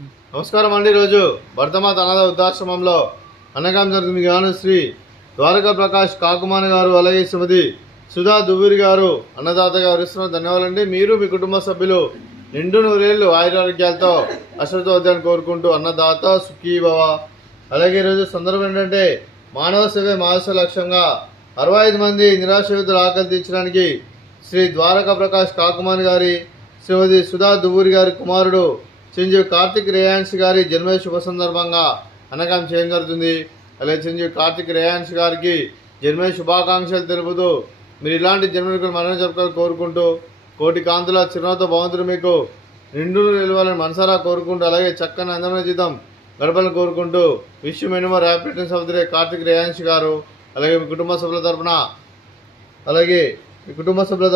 నమస్కారం అండి. ఈరోజు భరతమాత అనాథ వృద్ధాశ్రమంలో అన్నగాం జరుగుతుంది గాను శ్రీ ద్వారకా ప్రకాష్ కాకుమాన్ గారు, అలాగే శ్రీమతి సుధా దువ్వూరి గారు అన్నదాత గారు ఇస్తున్న ధన్యవాదాలండి. మీరు మీ కుటుంబ సభ్యులు నిండు నూరేళ్లు ఆయురారోగ్యాలతో అశ్వతోద్యాన్ని కోరుకుంటూ అన్నదాత సుఖీభవ. అలాగే ఈరోజు సందర్భం ఏంటంటే మానవ సేవే మానస లక్ష్యంగా 65 మంది నిరాశ్రయుతుల ఆకలి తీర్చడానికి శ్రీ ద్వారకా ప్రకాష్ కాకుమాన్ గారి, శ్రీమతి సుధా దువ్వూరి గారి కుమారుడు చిరంజీవి కార్తిక్ రేయాన్స్ గారి జన్మ శుభ సందర్భంగా అన్నగాం చేయడం జరుగుతుంది. అలాగే చిరంజీవి కార్తిక్ రేయాన్స్ గారికి జన్మ శుభాకాంక్షలు తెలుపుతూ మీరు ఇలాంటి జన్మలకు మరణం జరుపుకోవాలని కోరుకుంటూ కోటి కాంతుల చిరునవ్వుతో భగవంతుడు మీకు నిండు నిలవాలని మనసారా కోరుకుంటూ అలాగే చక్కని అందమైన జీతం గడపాలని కోరుకుంటూ wish many more happy returns of the day Karthik Reyans garu. అలాగే మీ కుటుంబ సభ్యుల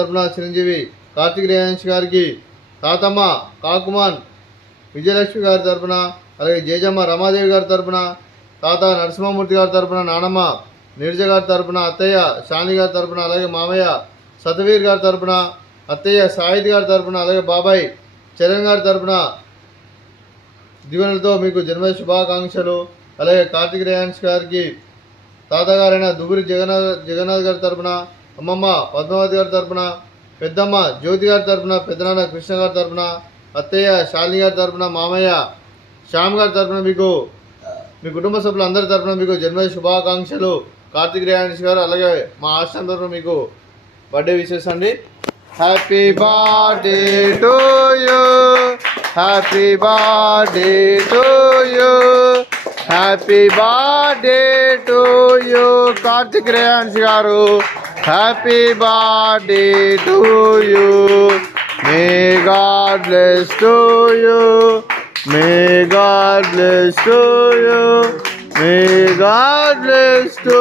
తరపున చిరంజీవి కార్తిక్ రేయాన్స్ గారికి తాతమ్మ కాకుమాన్ విజయలక్ష్మి గారి తరపున, అలాగే జేజమ్మ రమాదేవి గారి తరపున, తాత నరసింహమూర్తి గారి తరపున, నానమ్మ నీరజ గారి తరపున, అత్తయ్య శాలిని గారి తరపున, అలాగే మామయ్య సతవీర్ గారి తరపున, అత్తయ్య సాయిత్ గారి తరపున, అలాగే బాబాయ్ చరణ్ గారి తరపున దీవెనలతో మీకు జన్మ శుభాకాంక్షలు. అలాగే కార్తిక్ రేయాన్స్ గారికి తాతగారైన దువ్వూరి జగన్నాథ్ గారి తరపున, అమ్మమ్మ పద్మావతి గారి తరపున, పెద్దమ్మ జ్యోతి గారి తరపున, పెద్దనాన్న కృష్ణ గారి తరపున, అత్తయ్య శాలిని గారి తరపున, మామయ్య శ్యామ్ గారి తరపున మీకు మీ కుటుంబ సభ్యులు అందరి తరపున మీకు జన్మ శుభాకాంక్షలు. కార్తిక్ రేయాన్స్ గారు అలాగే మా ఆశ్రమం తరపున మీకు బర్త్డే విషెస్ అండి. Happy birthday to you, happy birthday to you, happy birthday to you Karthik Reyans garu. Happy birthday to you. May God bless to you. May God bless to you. May God bless to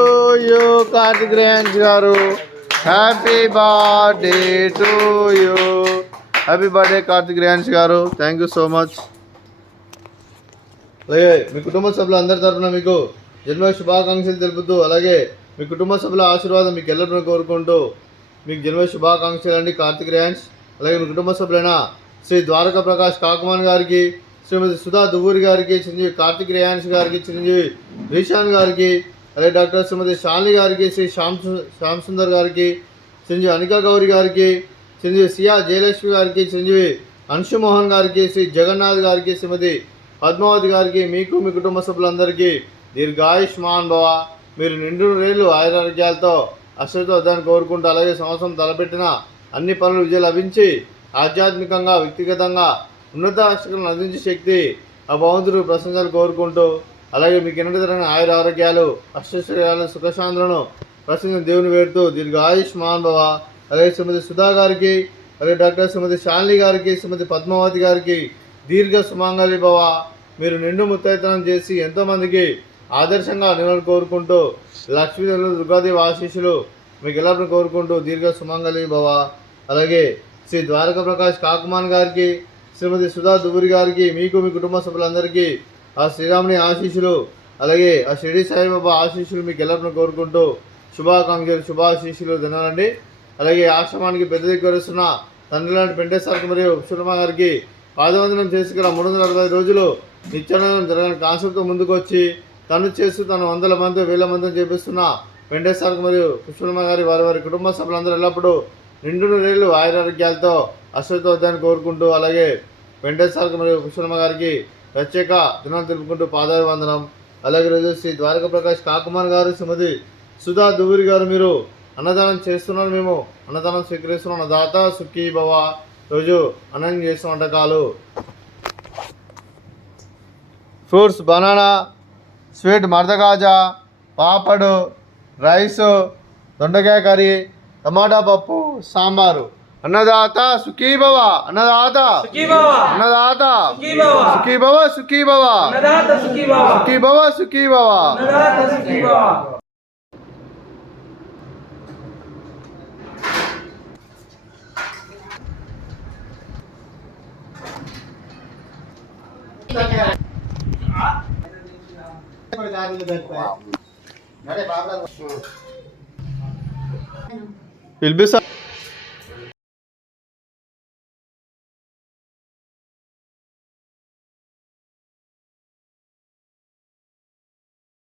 you. Karthik Reyansh గారు. Happy birthday to you. Happy birthday Karthik Reyans గారు. Thank you so much. అలాగే మీ కుటుంబ సభ్యులు అందరి తరఫున మీకు జన్మ శుభాకాంక్షలు తెలుపుతూ అలాగే మీ కుటుంబ సభ్యుల ఆశీర్వాదం మీకు ఎల్లప్పుడూ కోరుకుంటూ మీకు జన్మ శుభాకాంక్షలు అండి కార్తిక్ రేయాన్స్. అలాగే మీ కుటుంబ సభ్యులైన శ్రీ ద్వారకా ప్రకాష్ కాకుమాన్ గారికి, శ్రీమతి సుధా దువ్వూరి గారికి, చిరంజీవి కార్తిక్ రేయాన్స్ గారికి, చిరంజీవి రీషాన్ గారికి, అలాగే డాక్టర్ శ్రీమతి శాలిని గారికి, శ్రీ శ్యామ్ సుందర్ గారికి, చిరంజీవి అనికా గౌరి గారికి, చిరంజీవి సియా జయలక్ష్మి గారికి, చిరంజీవి అంశుమోహన్ గారికి, శ్రీ జగన్నాథ్ గారికి, శ్రీమతి పద్మావతి గారికి, మీకు మీ కుటుంబ సభ్యులందరికీ దీర్ఘాయుష్మాన్ భవ. మీరు నిండు రేళ్ళు ఆయురారోగ్యాలతో అశ్వతోద్యాన్ని కోరుకుంటూ అలాగే సంవత్సరం తలపెట్టిన అన్ని పనులు విజయం లభించి ఆధ్యాత్మికంగా వ్యక్తిగతంగా ఉన్నత ఆశలను అందించే శక్తి ఆ భగవంతుడు ప్రశంసలు కోరుకుంటూ అలాగే మీకు ఎన్నటి తరగని ఆయుర ఆరోగ్యాలు అష్టైశ్వర్యాలు సుఖశాంతులను ప్రసంగం దేవుని వేడుతూ దీర్ఘాయుష్మాన్ భవ. అలాగే శ్రీమతి సుధా గారికి, అలాగే డాక్టర్ శ్రీమతి శాలిని గారికి, శ్రీమతి పద్మావతి గారికి దీర్ఘ సుమంగళి భవ. మీరు నిండు ముత్తైతనం చేసి ఎంతోమందికి ఆదర్శంగా నిలవని కోరుకుంటూ లక్ష్మీదేవులు దుర్గాదేవి ఆశీస్సులు మీకు ఎల్లప్పుడూ కోరుకుంటూ దీర్ఘ సుమంగళి భవ. అలాగే శ్రీ ద్వారకా ప్రకాష్ కాకుమాన్ గారికి, శ్రీమతి సుధా దువ్వూరి గారికి, మీకు మీ కుటుంబ సభ్యులందరికీ ఆ శ్రీరాముని ఆశీస్సులు అలాగే ఆ షిరిడి సాయిబాబా ఆశీస్సులు మీకు ఎల్లప్పుడూ కోరుకుంటూ శుభాకాంక్షలు శుభాశీస్సులు తినాలండి. అలాగే ఆశ్రమానికి పెద్ద దిగ్గరుస్తున్న తండ్రి లాంటి పెంటేశ్వరకు మరియు సురమ గారికి పాదవందనం చేసి గల 365 రోజులు నిత్యానందం జరగని కాన్సెప్ట్తో ముందుకు వచ్చి తను చేస్తూ తను 100 మంది 1000 మందిని చేపిస్తున్న వెంకటేశ్వరకు మరియు పుష్పలమ్మ గారి వారి కుటుంబ సభ్యులందరూ ఎల్లప్పుడూ నిండు రేళ్ళు ఆయురారోగ్యాలతో అశ్వతోద్యాన్ని కోరుకుంటూ అలాగే వెంకటేశ్వరకు మరియు పుష్పలమ్మ గారికి ప్రత్యేక దినాలు తెలుపుకుంటూ పాదాభివందనం. అలాగే రోజు శ్రీ ద్వారకా ప్రకాష్ కాకుమాన్ గారు, శ్రీమతి సుధా దువ్వూరి గారు మీరు అన్నదానం చేస్తున్నారు, మేము అన్నదానం స్వీకరిస్తున్నాం. దాత సుఖీ భవ. రోజు అన్నం చేస్తున్న వంటకాలు ఫ్రూట్స్, బనానా, స్వీట్ మర్దగాజా, పాపడు, రైసు, దొండకాయ కర్రీ, టమాటా పప్పు, సాంబారు. అన్నదాత సుఖీభవ. అన్నదాత అన్నదాత సుఖీభవ సుఖీభవ సుఖీభవ సుఖీభవ. పిలిపిస్తా